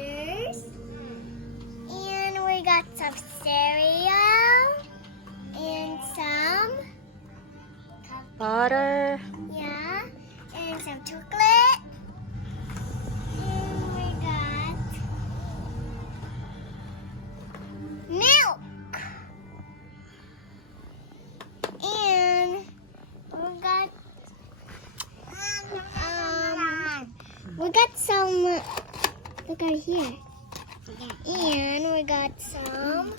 quarters. And we got some cereal and some Butter. yeah, and some chocolate. And we got milk. And we got some, look out here. And we got some,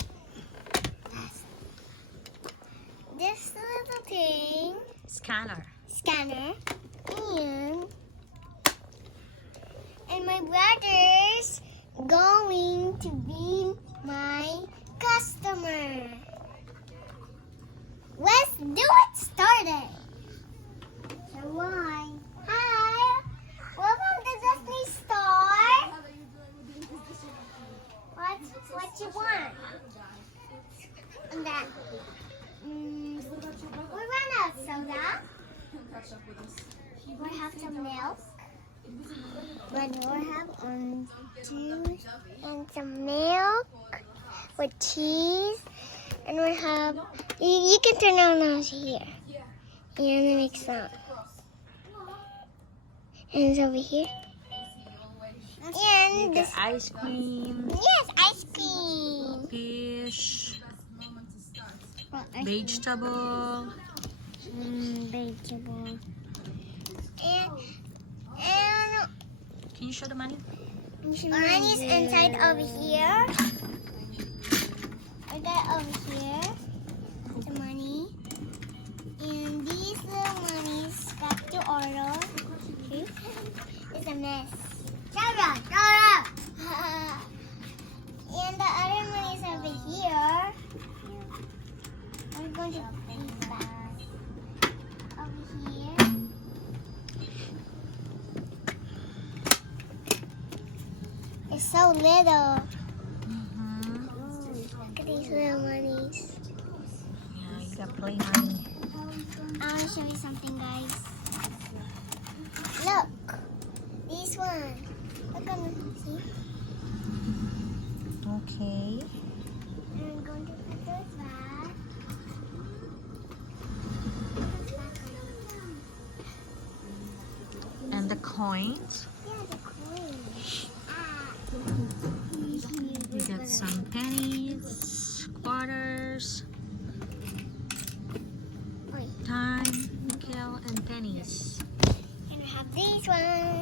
this little thing, Scanner. scanner, and my brother's going to be my customer. Let's do it started. So why? Hi, welcome to Disney Store. What you want? And that. We ran out of soda. We have some milk. But we have juice and some milk with cheese. And we have, you can turn on those here. And it makes sound. And it's over here. And You this, got ice cream, yes, ice cream. fish, Well, ice cream. vegetable. Vegetable. And Can you show the money? money's inside over here. I got over here the money. And these little monies got the order. It's a mess. Shut up! And the other money's over here. We're going to put these back over here. It's so little. Look at these little monies. Yeah, you got play money. I want to show you something, guys. Look, this one. Look on the see. Okay. And I'm going to put those back. And the coins. Yeah, the coins. You got some pennies, quarters, Wait, dime, nickel, and pennies. and we have these ones.